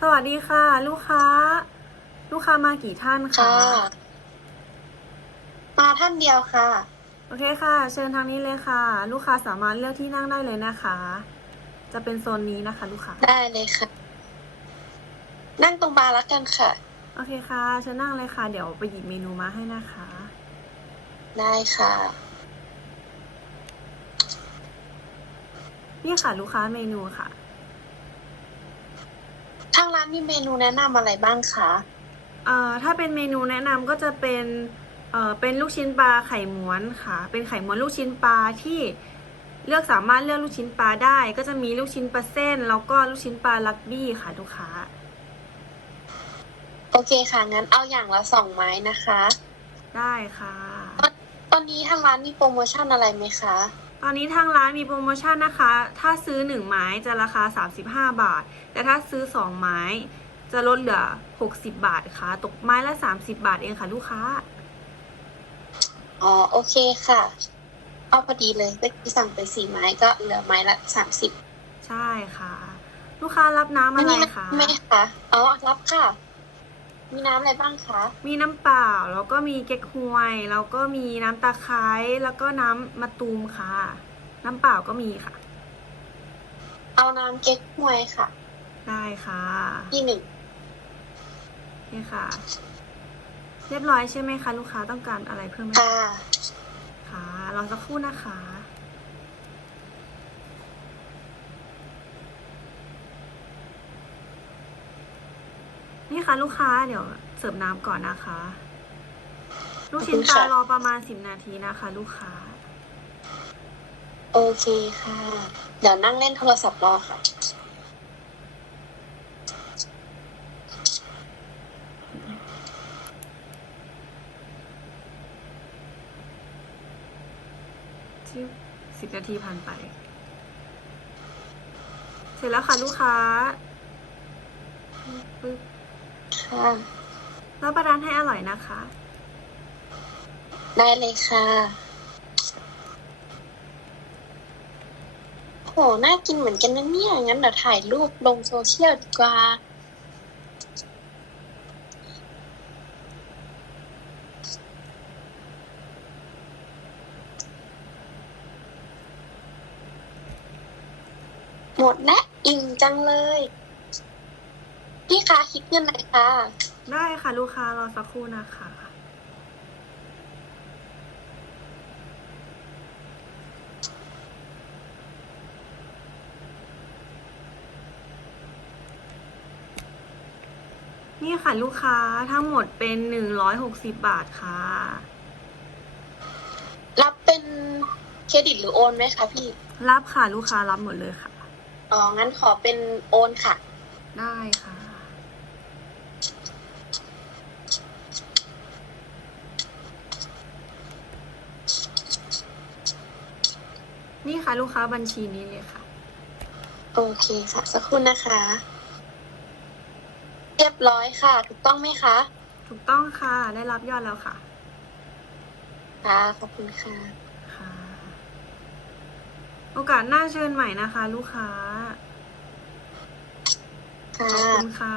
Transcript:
สวัสดีค่ะ ลูกค้า ลูกค้ามากี่ท่านคะค่ะมาท่านเดียวค่ะ โอเคค่ะ เชิญทางนี้เลยค่ะ ลูกค้าสามารถเลือกที่นั่งได้เลยนะคะ จะเป็นโซนนี้นะคะ ลูกค้า ได้เลยค่ะ นั่งตรงบาร์แล้วกันค่ะ โอเคค่ะ เชิญนั่งเลยค่ะ เดี๋ยวไปหยิบเมนูมาให้นะคะ ได้ค่ะ นี่ค่ะ ลูกค้าเมนูค่ะ ทางร้านมีเมนูแนะนำอะไรบ้างคะ เอ่อถ้าเป็นเมนูแนะนำก็จะเป็นเอ่อเป็นลูกชิ้นปลาไข่ม้วนค่ะ เป็นไข่ม้วนลูกชิ้นปลาที่เลือกสามารถเลือกลูกชิ้นปลาได้ ก็จะมีลูกชิ้นปลาเส้น แล้วก็ลูกชิ้นปลาลักบี้ค่ะลูกค้า โอเคค่ะ งั้นเอาอย่างละสองไม้นะคะ ได้ค่ะ ตอนนี้ทางร้านมีโปรโมชั่นอะไรไหมคะ ตอนนี้ทางร้านมีโปรโมชั่นนะคะ ถ้าซื้อ 1 ไม้จะราคา 35 บาท แต่ถ้าซื้อ 2 ไม้จะลดเหลือ 60 บาทค่ะ ตกไม้ละ 30 บาทเองค่ะลูกค้า อ๋อโอเคค่ะเอาพอดีเลยเมื่อกี้สั่งไปสี่ไม้ก็เหลือไม้ละสามสิบใช่ค่ะ ลูกค้ารับน้ำอะไรนี่คะไหมคะอ๋อรับค่ะ มีน้ำอะไรบ้างคะ มีน้ำเปล่า แล้วก็มีเก๊กฮวย แล้วก็มีน้ำตาไคร้ แล้วก็น้ำมะตูมค่ะ น้ำเปล่าก็มีค่ะ เอาน้ำเก๊กฮวยค่ะ ได้ค่ะที่หนึ่งนี่ค่ะ เรียบร้อยใช่ไหมคะ ลูกค้าต้องการอะไรเพิ่มไหมค่ะ ค่ะ รอสักครู่นะคะ นี่ค่ะลูกค้าเดี๋ยวเสิร์ฟน้ำก่อนนะคะ ลูกชิ้นปลารอประมาณสิบนาทีนะคะ ลูกค้า โอเคค่ะ เดี๋ยวนั่งเล่นโทรศัพท์รอค่ะ ที่สิบนาทีผ่านไป เสร็จแล้วค่ะลูกค้าปึ๊บ ค่ะ รับประทานให้อร่อยนะคะ ได้เลยค่ะโหน่ากินเหมือนกันนะเนี่ย งั้นเดี๋ยวถ่ายรูปลงโซเชียลดีกว่า หมดและอิ่มจังเลย พี่คะคิดเงินหน่อยค่ะได้ค่ะลูกค้ารอสักครู่นะคะ นี่ค่ะลูกค้าทั้งหมดเป็นหนึ่งร้อยหกสิบบาทค่ะ รับเป็นเครดิตหรือโอนไหมคะพี่รับค่ะลูกค้ารับหมดเลยค่ะ อ๋องั้นขอเป็นโอนค่ะ ได้ค่ะ นี่ค่ะ ลูกค้าบัญชีนี้เลยค่ะ โอเคค่ะ สักครู่นะคะ เรียบร้อยค่ะ ถูกต้องไหมคะ ถูกต้องค่ะ ได้รับยอดแล้วค่ะ ค่ะขอบคุณค่ะ ค่ะ โอกาสหน้าเชิญใหม่นะคะ ลูกค้า ขค่ะ อบคุณค่ะ